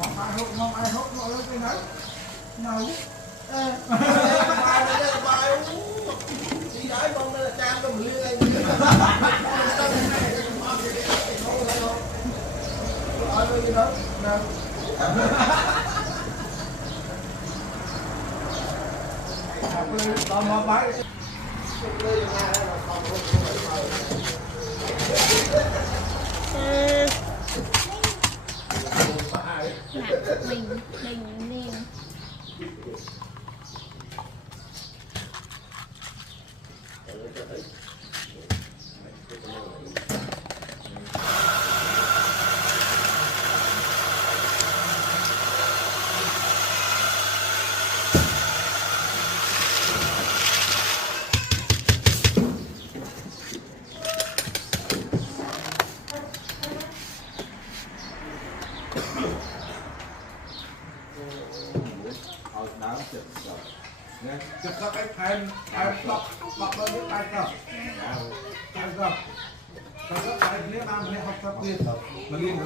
mong ai hút nó lên cái nấy nào bài đi đái con đây là trang cho mình liên ở đây gì đó nè tao mà bái mình đám chụp rồi chụp các cái thêm bọc lên cái tay cơ tay cơ các cái nếu ăn mình học tập đi mà liên